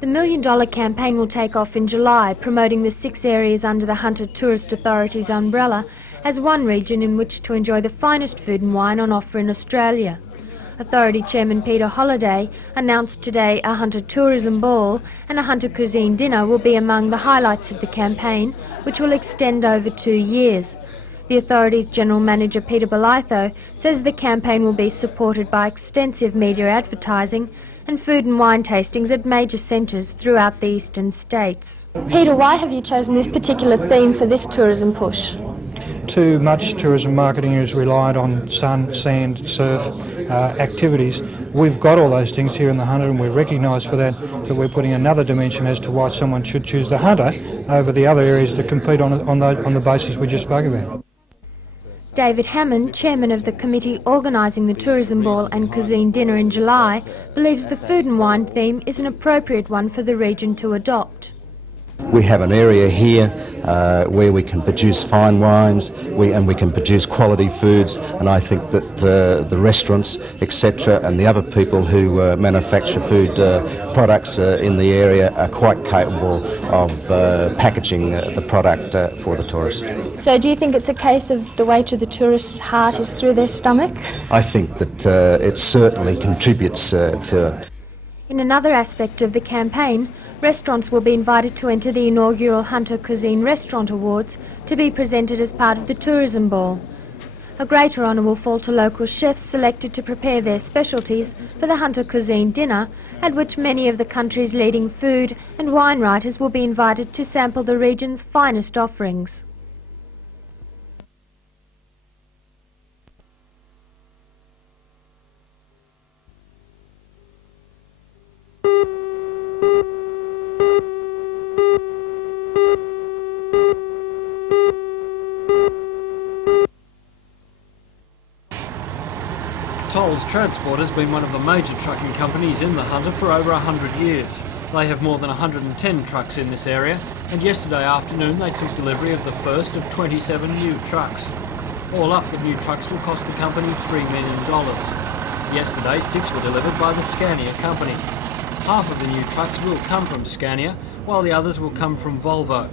The $1 million campaign will take off in July, promoting the 6 areas under the Hunter Tourist Authority's umbrella as one region in which to enjoy the finest food and wine on offer in Australia. Authority Chairman Peter Holliday announced today a Hunter Tourism Ball and a Hunter Cuisine Dinner will be among the highlights of the campaign, which will extend over 2 years. The Authority's General Manager Peter Belitho says the campaign will be supported by extensive media advertising and food and wine tastings at major centres throughout the eastern states. Peter, why have you chosen this particular theme for this tourism push? Too much tourism marketing is relied on sun, sand, surf activities. We've got all those things here in the Hunter, and we're recognised for that, but we're putting another dimension as to why someone should choose the Hunter over the other areas that compete on the basis we just spoke about. David Hammond, chairman of the committee organising the Tourism Ball and Cuisine Dinner in July, believes the food and wine theme is an appropriate one for the region to adopt. We have an area here where we can produce fine wines and we can produce quality foods, and I think that the restaurants, etc., and the other people who manufacture food products in the area are quite capable of packaging the product for the tourist. So do you think it's a case of the way to the tourist's heart is through their stomach? I think that it certainly contributes to it. In another aspect of the campaign, restaurants will be invited to enter the inaugural Hunter Cuisine Restaurant Awards to be presented as part of the Tourism Ball. A greater honour will fall to local chefs selected to prepare their specialties for the Hunter Cuisine Dinner, at which many of the country's leading food and wine writers will be invited to sample the region's finest offerings. Torres Transport has been one of the major trucking companies in the Hunter for over 100 years. They have more than 110 trucks in this area, and yesterday afternoon they took delivery of the first of 27 new trucks. All up, the new trucks will cost the company $3 million. Yesterday, 6 were delivered by the Scania company. Half of the new trucks will come from Scania, while the others will come from Volvo.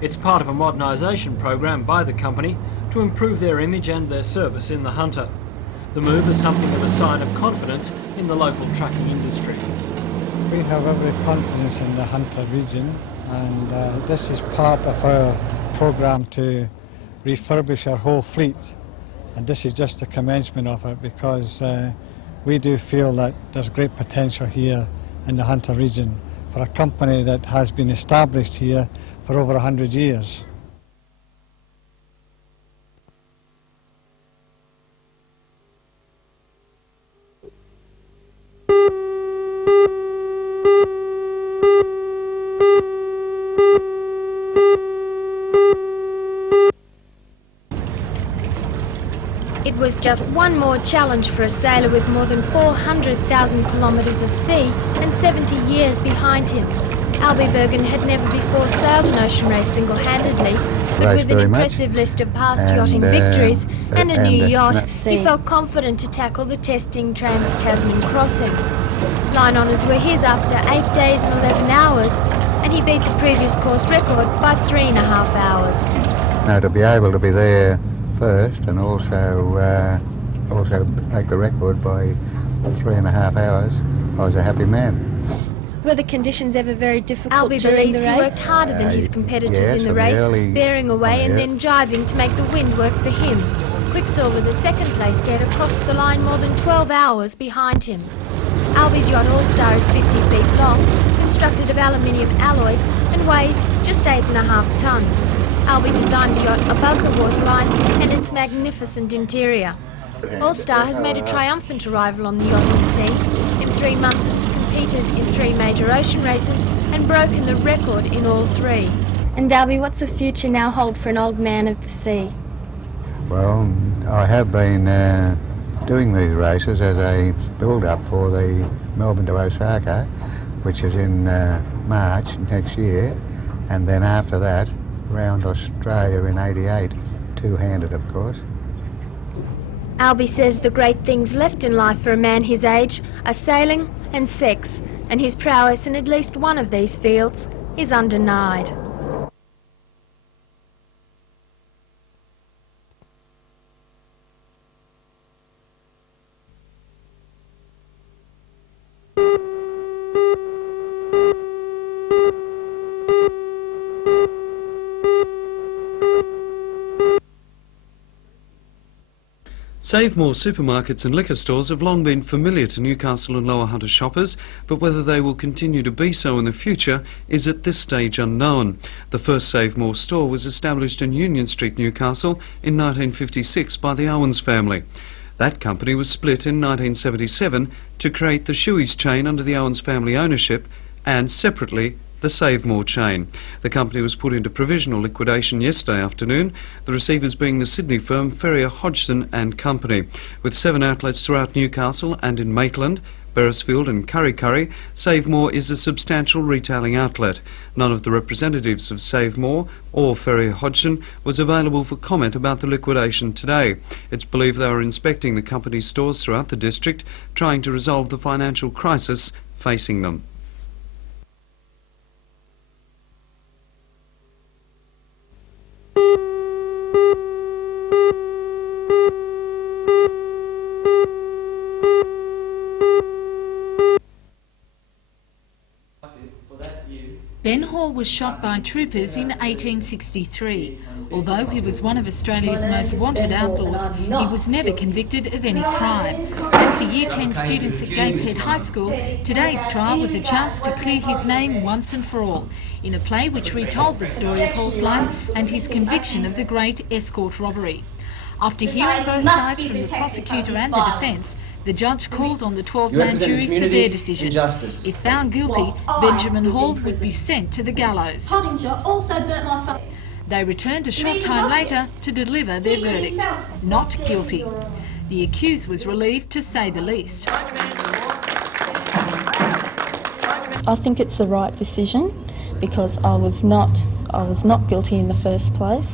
It's part of a modernisation program by the company to improve their image and their service in the Hunter. The move is something of a sign of confidence in the local trucking industry. We have every confidence in the Hunter region, and this is part of our program to refurbish our whole fleet, and this is just the commencement of it, because we do feel that there's great potential here in the Hunter region for a company that has been established here for over 100 years. It was just one more challenge for a sailor with more than 400,000 kilometres of sea and 70 years behind him. Albie Bergen had never before sailed an ocean race single-handedly, but with an impressive list of past yachting victories and a new yacht, he felt confident to tackle the testing Trans-Tasman crossing. Line honours were his after 8 days and 11 hours, and he beat the previous course record by 3.5 hours. Now, to be able to be there first and also break the record by 3.5 hours, I was a happy man. Were the conditions ever very difficult? Albie believes he worked harder than his competitors in the race, bearing away and then jibing to make the wind work for him. Quicksilver, the second place getter, crossed the line more than 12 hours behind him. Albie's yacht All-Star is 50 feet long, constructed of aluminium alloy and weighs just 8.5 tonnes. Albie designed the yacht above the waterline and its magnificent interior. All-Star has made a triumphant arrival on the yachting scene. In 3 months it has competed in 3 major ocean races and broken the record in all 3. And Albie, what's the future now hold for an old man of the sea? Well, I have been doing these races as a build-up for the Melbourne to Osaka, which is in March next year, and then after that around Australia in '88, two-handed of course. Albie says the great things left in life for a man his age are sailing and sex. and his prowess in at least one of these fields is undenied. Save More supermarkets and liquor stores have long been familiar to Newcastle and Lower Hunter shoppers, but whether they will continue to be so in the future is at this stage unknown. The first Save More store was established in Union Street, Newcastle in 1956 by the Owens family. That company was split in 1977 to create the Shoeys chain under the Owens family ownership and, separately, the Save More chain. The company was put into provisional liquidation yesterday afternoon, the receivers being the Sydney firm Ferrier Hodgson and Company. With 7 outlets throughout Newcastle and in Maitland, Beresfield and Kurri Kurri, Save More is a substantial retailing outlet. None of the representatives of Save More or Ferrier Hodgson was available for comment about the liquidation today. It's believed they were inspecting the company's stores throughout the district, trying to resolve the financial crisis facing them. Ben Hall was shot by troopers in 1863. Although he was one of Australia's most wanted outlaws, he was never convicted of any crime. And for Year 10 students at Gateshead High School, today's trial was a chance to clear his name once and for all, in a play which retold the story of Hall's life and his conviction of the great escort robbery. After hearing both sides from the prosecutor and the defence, the judge called on the 12-man jury for their decision. If found guilty, Benjamin Hall would be sent to the gallows. They returned a short time later to deliver their verdict: not guilty. The accused was relieved, to say the least. I think it's the right decision because I was not guilty in the first place.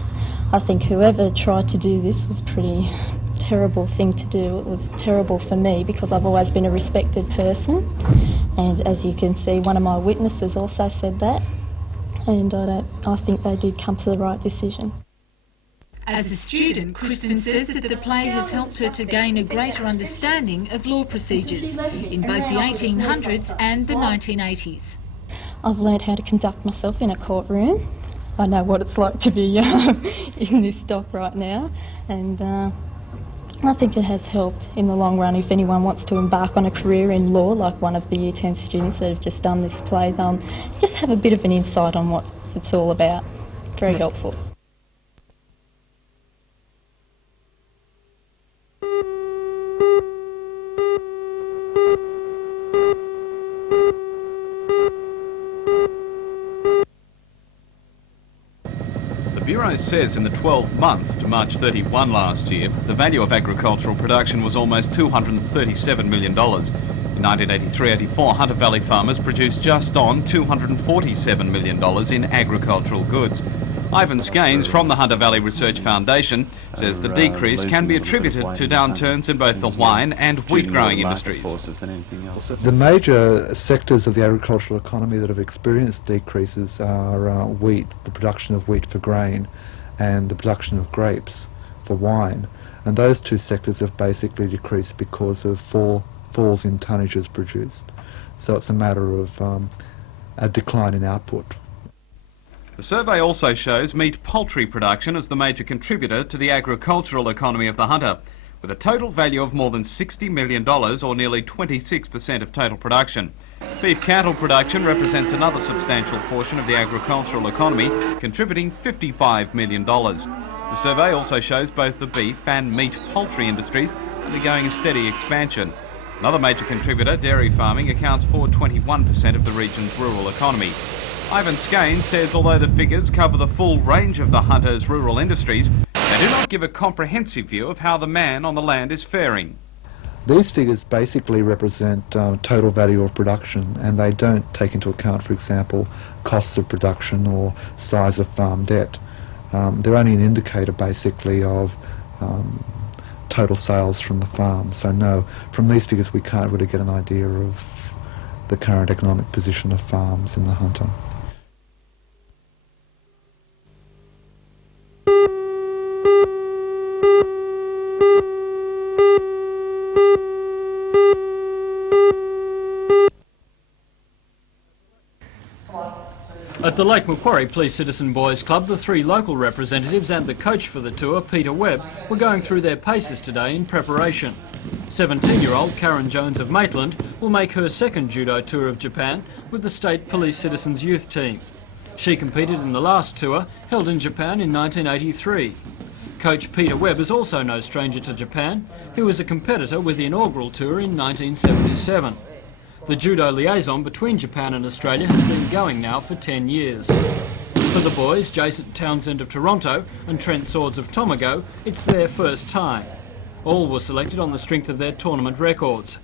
I think whoever tried to do this was pretty terrible thing to do. It was terrible for me because I've always been a respected person, and as you can see, one of my witnesses also said that, and I think they did come to the right decision. As a student, Kristen says that the play has helped her to gain a greater understanding of law procedures in both the 1800s and the 1980s. I've learned how to conduct myself in a courtroom. I know what it's like to be in this dock right now, and I think it has helped in the long run. If anyone wants to embark on a career in law, like one of the Year 10 students that have just done this play, they'll just have a bit of an insight on what it's all about. Very helpful. The Bureau says in the 12 months to March 31 last year, the value of agricultural production was almost $237 million. In 1983-84, Hunter Valley farmers produced just on $247 million in agricultural goods. Ivan Skanes from the Hunter Valley Research Foundation says the decrease can be attributed to downturns in both the wine and wheat growing industries. The major sectors of the agricultural economy that have experienced decreases are wheat, the production of wheat for grain, and the production of grapes for wine. And those two sectors have basically decreased because of falls in tonnages produced. So it's a matter of a decline in output. The survey also shows meat poultry production as the major contributor to the agricultural economy of the Hunter, with a total value of more than $60 million, or nearly 26% of total production. Beef cattle production represents another substantial portion of the agricultural economy, contributing $55 million. The survey also shows both the beef and meat poultry industries undergoing a steady expansion. Another major contributor, dairy farming, accounts for 21% of the region's rural economy. Ivan Skanes says although the figures cover the full range of the Hunter's rural industries, they do not give a comprehensive view of how the man on the land is faring. These figures basically represent total value of production, and they don't take into account, for example, costs of production or size of farm debt. They're only an indicator basically of total sales from the farm. So no, from these figures we can't really get an idea of the current economic position of farms in the Hunter. At the Lake Macquarie Police Citizen Boys Club, the 3 local representatives and the coach for the tour, Peter Webb, were going through their paces today in preparation. 17-year-old Karen Jones of Maitland will make her second judo tour of Japan with the State Police Citizens Youth Team. She competed in the last tour, held in Japan in 1983. Coach Peter Webb is also no stranger to Japan, who was a competitor with the inaugural tour in 1977. The judo liaison between Japan and Australia has been going now for 10 years. For the boys, Jason Townsend of Toronto and Trent Swords of Tomago, it's their first time. All were selected on the strength of their tournament records.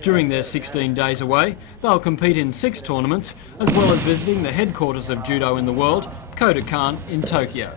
During their 16 days away, they'll compete in 6 tournaments, as well as visiting the headquarters of judo in the world, Kodokan in Tokyo.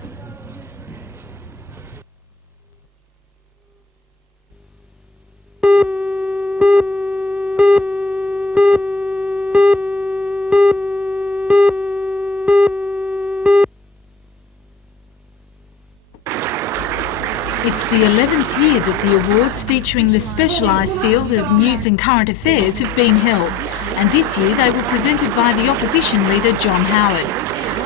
It's the 11th year that the awards featuring the specialised field of news and current affairs have been held, and this year they were presented by the opposition leader John Howard.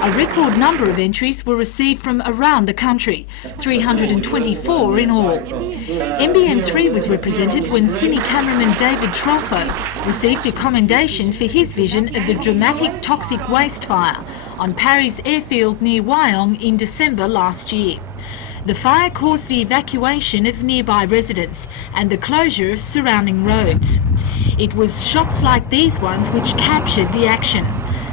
A record number of entries were received from around the country, 324 in all. NBN 3 was represented when cine cameraman David Trolfo received a commendation for his vision of the dramatic toxic waste fire on Parry's airfield near Wyong in December last year. The fire caused the evacuation of nearby residents and the closure of surrounding roads. It was shots like these ones which captured the action.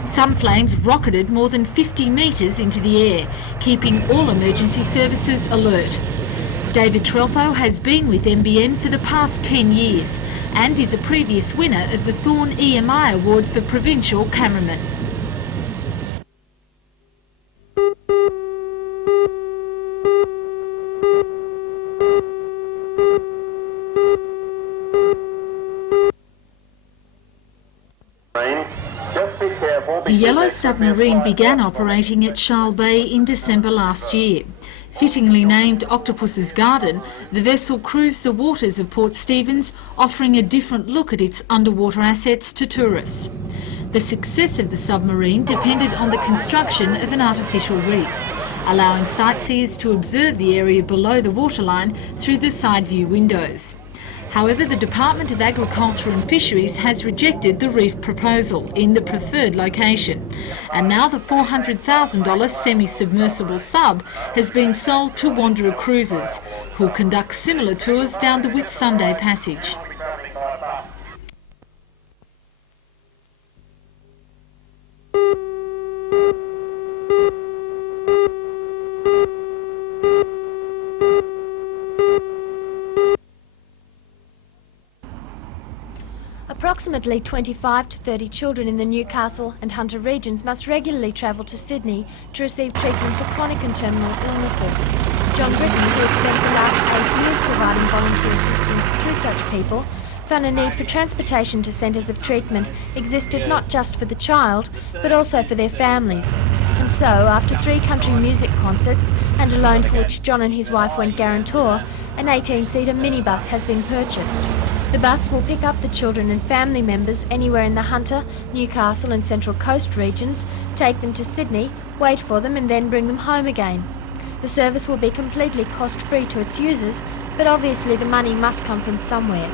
Some flames rocketed more than 50 metres into the air, keeping all emergency services alert. David Trelfo has been with NBN for the past 10 years and is a previous winner of the Thorn EMI Award for Provincial Cameraman. The Yellow Submarine began operating at Charles Bay in December last year. Fittingly named Octopus's Garden, the vessel cruised the waters of Port Stephens, offering a different look at its underwater assets to tourists. The success of the submarine depended on the construction of an artificial reef, allowing sightseers to observe the area below the waterline through the side view windows. However, the Department of Agriculture and Fisheries has rejected the reef proposal in the preferred location, and now the $400,000 semi-submersible sub has been sold to Wanderer Cruises, who'll conduct similar tours down the Whitsunday Passage. Approximately 25 to 30 children in the Newcastle and Hunter regions must regularly travel to Sydney to receive treatment for chronic and terminal illnesses. John Britton, who has spent the last 8 years providing volunteer assistance to such people, found a need for transportation to centres of treatment existed not just for the child, but also for their families. And so, after 3 country music concerts and a loan for which John and his wife went guarantor, an 18-seater minibus has been purchased. The bus will pick up the children and family members anywhere in the Hunter, Newcastle and Central Coast regions, take them to Sydney, wait for them and then bring them home again. The service will be completely cost-free to its users, but obviously the money must come from somewhere.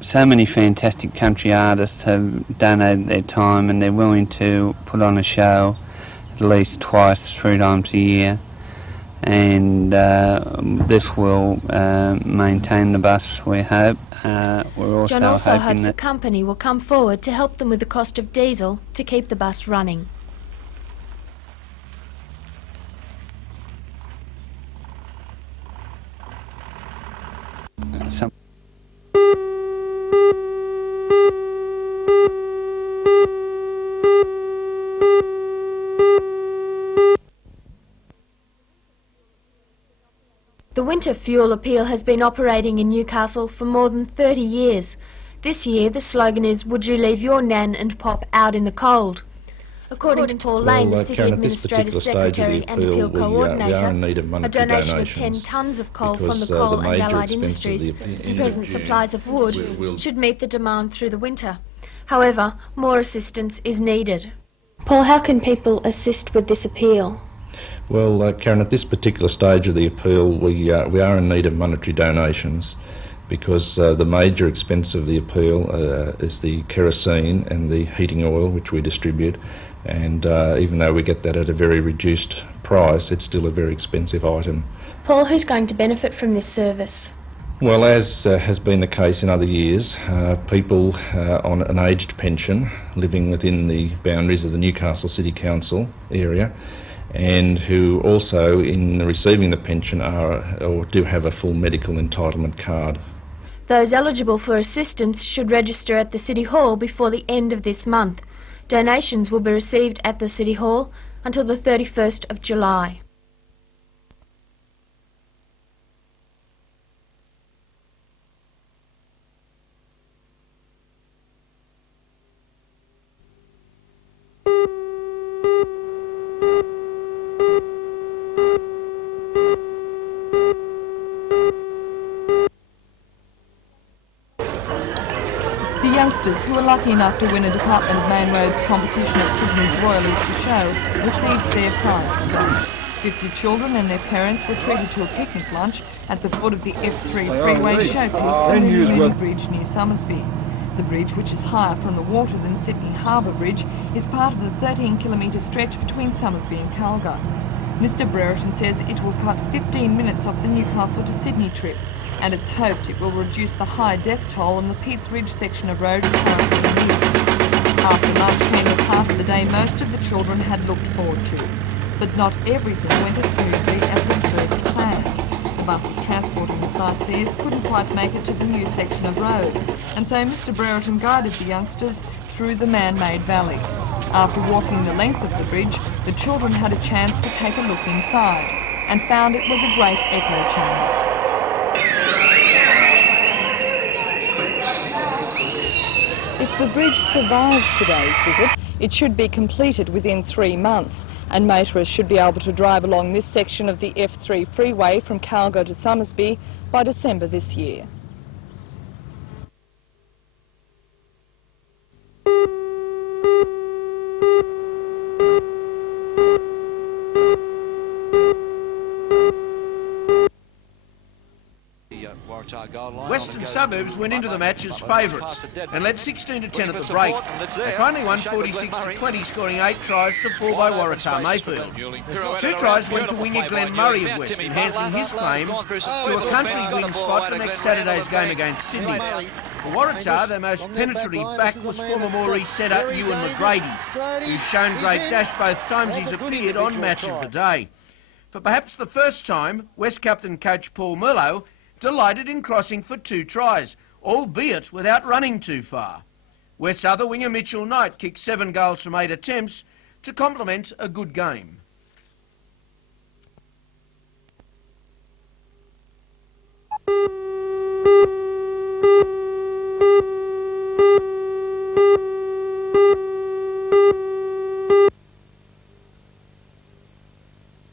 So many fantastic country artists have donated their time and they're willing to put on a show at least twice, 3 times a year. And this will maintain the bus, we hope. We're John also hopes a company will come forward to help them with the cost of diesel to keep the bus running. The winter fuel appeal has been operating in Newcastle for more than 30 years. This year the slogan is, "Would you leave your nan and pop out in the cold?" According to Paul Lane, the City Administrator Secretary and Appeal Coordinator, a donation of 10 tonnes of coal from the coal and allied industries and present supplies of wood should meet the demand through the winter. However, more assistance is needed. Paul, how can people assist with this appeal? Well, Karen, at this particular stage of the appeal, we are in need of monetary donations, because the major expense of the appeal is the kerosene and the heating oil which we distribute, and even though we get that at a very reduced price, it's still a very expensive item. Paul, who's going to benefit from this service? Well, as has been the case in other years, people on an aged pension living within the boundaries of the Newcastle City Council area, and who also in receiving the pension are or do have a full medical entitlement card. Those eligible for assistance should register at the City Hall before the end of this month. Donations will be received at the City Hall until the 31st of July. The youngsters, who were lucky enough to win a Department of Main Roads competition at Sydney's Royal Easter Show, received their prize today. 50 children and their parents were treated to a picnic lunch at the foot of the F3 freeway showcase, the new bridge near Somersby. The bridge, which is higher from the water than Sydney Harbour Bridge, is part of the 13-kilometre stretch between Somersby and Calgary. Mr Brereton says it will cut 15 minutes off the Newcastle to Sydney trip, and it's hoped it will reduce the high death toll on the Peats Ridge section of road currently in use. After lunch came the part of the day most of the children had looked forward to. But not everything went as smoothly as was first planned. The buses transporting the sightseers couldn't quite make it to the new section of road, and so Mr Brereton guided the youngsters through the man-made valley. After walking the length of the bridge, the children had a chance to take a look inside and found it was a great echo chamber. If the bridge survives today's visit, it should be completed within 3 months, and motorists should be able to drive along this section of the F3 freeway from Calgary to Somersby by December this year. Western Suburbs went into the match as favourites and led 16-10 at the break. They finally won 46-20, scoring 8 tries to 4 by Waratah Mayfield. 2 tries went to winger Glenn Murray of West, enhancing his claims to a country wing spot for next Saturday's game against Sydney. For Waratah, their most penetrative back was former Moree setter Ewan McGrady, who's shown great dash both times he's appeared on Match of the Day. For perhaps the first time, West captain coach Paul Merlot delighted in crossing for 2 tries, albeit without running too far. West's other winger Mitchell Knight kicked 7 goals from 8 attempts to complement a good game.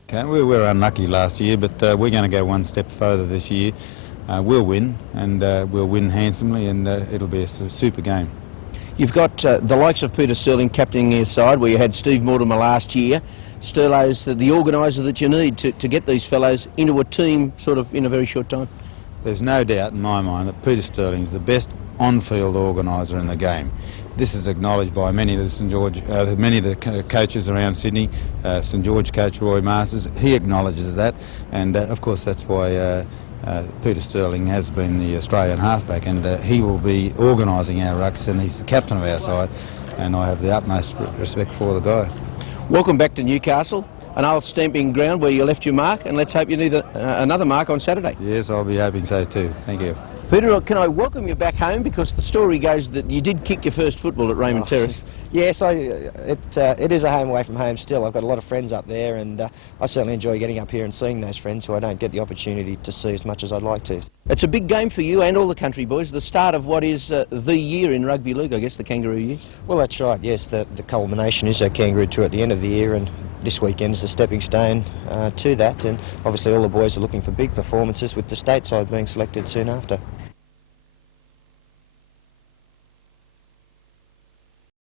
Okay, we were unlucky last year, but we're going to go one step further this year. We'll win, and we'll win handsomely, and it'll be a super game. You've got the likes of Peter Sterling captaining your side, where you had Steve Mortimer last year. Sterlo's the organiser that you need to get these fellows into a team sort of in a very short time. There's no doubt in my mind that Peter Sterling's the best on-field organiser in the game. This is acknowledged by many of the coaches around Sydney. St George coach Roy Masters, he acknowledges that, and of course that's why Peter Sterling has been the Australian halfback, and he will be organising our rucks, and he's the captain of our side, and I have the utmost respect for the guy. Welcome back to Newcastle, an old stamping ground where you left your mark, and let's hope you leave another mark on Saturday. Yes, I'll be hoping so too. Thank you. Peter, can I welcome you back home, because the story goes that you did kick your first football at Raymond Terrace. Yes, it is a home away from home still. I've got a lot of friends up there, and I certainly enjoy getting up here and seeing those friends who I don't get the opportunity to see as much as I'd like to. It's a big game for you and all the country boys, the start of what is the year in rugby league, I guess, the Kangaroo year. Well, that's right, yes. The culmination is our Kangaroo Tour at the end of the year, and this weekend is the stepping stone to that, and obviously all the boys are looking for big performances, with the stateside being selected soon after.